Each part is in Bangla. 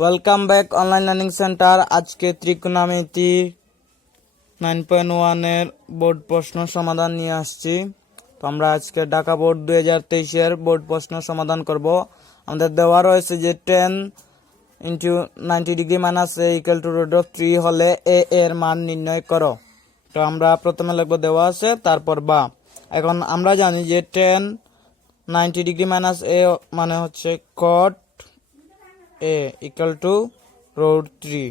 Welcome back online learning centre. আজকে ত্রিকোণমিতি 9.1 এর বোর্ড প্রশ্ন সমাধান নিয়ে আসছি। তো আমরা আজকে ঢাকা বোর্ড 2023 এর বোর্ড প্রশ্ন সমাধান করব। আমাদের দেওয়া রয়েছে যে 10 × 90 degree minus a equal two √3 হলে a এর মান নির্ণয় করো। তো আমরা প্রথমে লিখব দেওয়া আছে, তারপর বা। এখন আমরা জানি যে 10 90 ডিগ্রি মাইনাস a মানে হচ্ছে cot a ইকুয়াল টু √3।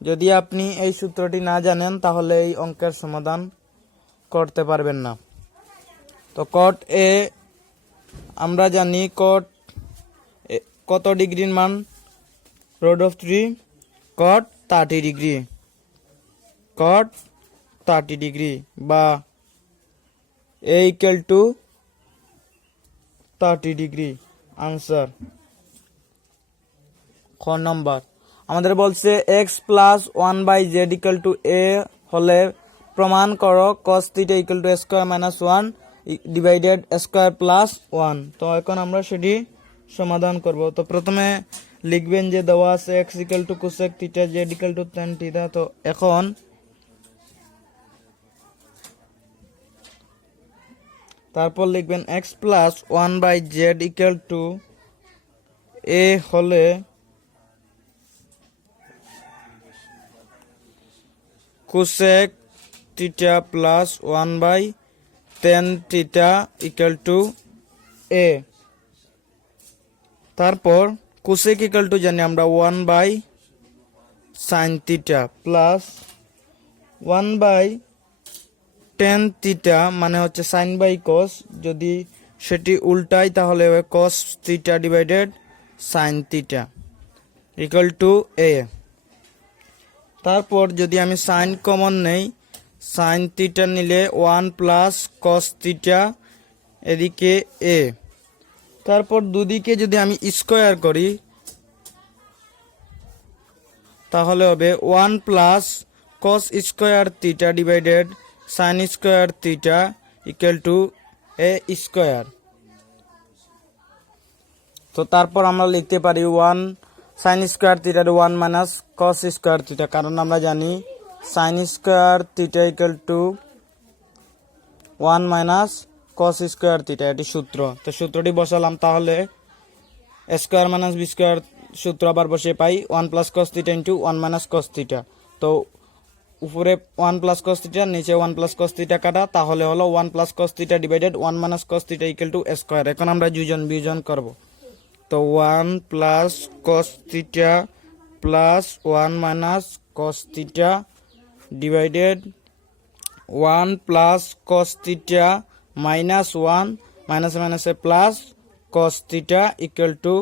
যদি আপনি এই সূত্রটি না জানেন তাহলে এই অঙ্কের সমাধান করতে পারবেন না। তো cot a আমরা জানি cot কত ডিগ্রির মান √3 cot 30 ডিগ্রি, cot 30 ডিগ্রি বা a equal to 30 degree answer. খ নম্বর আমাদের বলছে x plus 1/z equal to a হলে প্রমাণ করো cos θ equal to a square minus 1 divided square plus 1। তো এখন আমরা সেটি সমাধান করব। তো প্রথমে লিখবেন যে দেওয়া আছে x equal to cosec θ, z equal to tan θ। তো এখন তারপর লিখবেন x plus 1/z equal to a হলে cosec θ plus 1/tan θ equal to a। তারপর cosec ইকুয়াল টু জানি আমরা 1/sin θ প্লাস 1/tan θ মানে হচ্ছে sin বাই cos। যদি সেটি উল্টাই তাহলে হবে cos θ divided sin θ equal to a। তারপর যদি আমি সাইন কমন নেই, সাইন θ নিলে 1 প্লাস cos θ এদিকে a। তারপর দুদিকে যদি আমি স্কয়ার করি তাহলে হবে 1 plus cos square θ divided sine square θ equal to a square. তো তারপর আমরা লিখতে পারি 1 sine square θ 1 minus cos square θ, কারণ আমরা জানি sine square θ equal to 1 minus cos square θ, এটি সূত্র। তো সূত্রটি বসালাম, তাহলে a square minus b square সূত্র আবার বসে পাই 1 plus cos θ into 1 minus cos θ। তো উপরে 1 প্লাস cos θ, নিচে 1 প্লাস cos θ কাটা, তাহলে হলো 1 plus cos θ divided 1 minus cos θ equal to a square. এখন আমরা যোজন বিয়োজন করব। তো 1 plus cos θ plus 1 minus cos θ divided 1 plus cos θ minus 1 minus মাইনাসে plus cos θ equal to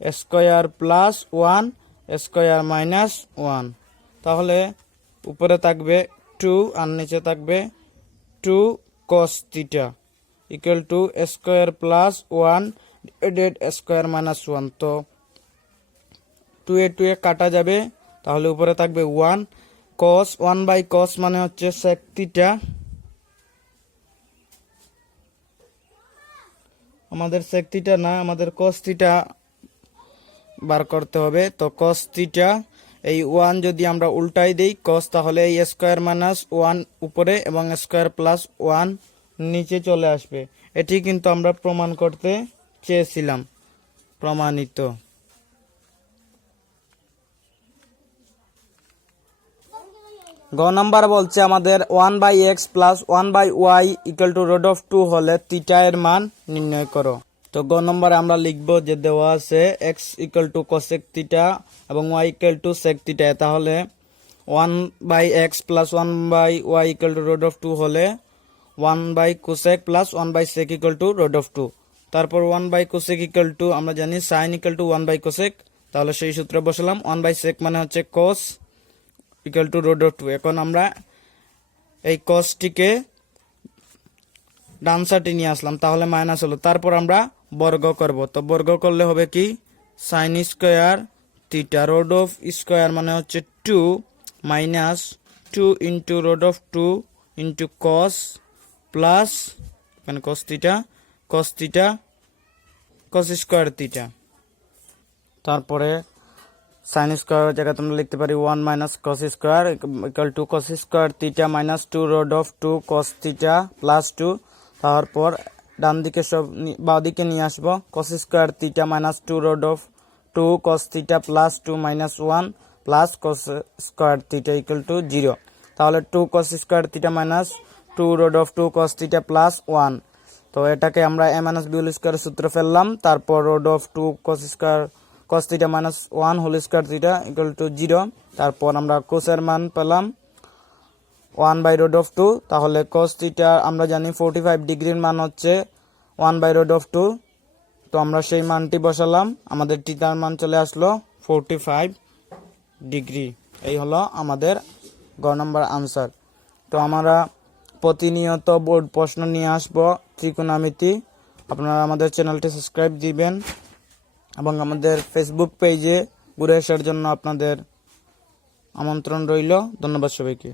square plus 1 square minus 1। তাহলে উপরে থাকবে 2 আর নিচে থাকবে 2 cos θ equal to square plus 1 divided square minus 1। তো 2 এ 2 এ কাটা যাবে, তাহলে উপরে থাকবে 1 cos 1/cos মানে হচ্ছে sec θ। আমাদের sec θ না, আমাদের cos θ বার করতে হবে। তো cos θ এই 1 যদি আমরা উল্টাই দেই cos, তাহলে এই স্কয়ার মাইনাস 1 উপরে এবং স্কয়ার প্লাস 1 নিচে চলে আসবে। এটি কিন্তু আমরা প্রমাণ করতে চেয়েছিলাম, প্রমাণিত। গ নাম্বার বলছে আমাদের 1/x plus 1/y equal to √2 হলে θ এর মান নির্ণয় করো। তো গ নম্বরে আমরা লিখব যে দেওয়া আছে x ইকুয়াল টু cosec θ এবং y ইকুয়াল টু sec θ। তাহলে 1/x plus 1/y equal to √2 হলে 1/cosec plus 1/sec equal to √2। তারপর 1/cosec ইকুয়াল টু আমরা জানি sin ইকুয়াল টু 1/cosec, তাহলে সেই সূত্রে বসালাম 1/sec মানে হচ্ছে cos ইকুয়াল টু √2। এখন আমরা এই cosটিকে ডান সাইডে নিয়ে আসলাম, তাহলে মাইনাস হলো। তারপর আমরা বর্গ করব। তো বর্গ করলে হবে কি sin স্কয়ার θ √2 মানে হচ্ছে 2 minus 2 into √2 into cos plus মানে cos θ cos স্কয়ার θ। তারপরে সাইন স্কোয়ার জায়গায় তোমরা লিখতে পারি 1 minus cos square equal to cos square theta minus 2 root of 2 cos theta plus 2। তারপর ডান দিকে সব বাঁ দিকে নিয়ে আসবো, cos square theta minus 2 root of 2 cos theta plus 2 minus 1 plus cos square theta equal to 0। তাহলে 2 cos square theta minus 2 root of 2 cos theta plus 1। তো এটাকে আমরা a minus B whole square সূত্র ফেললাম। তারপর root of 2 cos square cos theta minus 1 whole square theta equal to 0। তারপর আমরা কোসের মান পেলাম 1 বাই রুট অফ 2। তাহলে cos থিটা আমরা জানি 45 ডিগ্রির মান হচ্ছে 1 বাই রুট অফ 2। তো আমরা সেই মানটি বসালাম, আমাদের থিটার মান চলে আসলো 45 ডিগ্রি। এই হলো আমাদের গ নম্বর আনসার। তো আমরা প্রতিনিয়ত বোর্ড প্রশ্ন নিয়ে আসবো ত্রিকোণমিতি। আপনারা আমাদের চ্যানেলটি সাবস্ক্রাইব দিবেন এবং আমাদের ফেসবুক পেজে ঘুরে আসার জন্য আপনাদের আমন্ত্রণ রইল। ধন্যবাদ সবাইকে।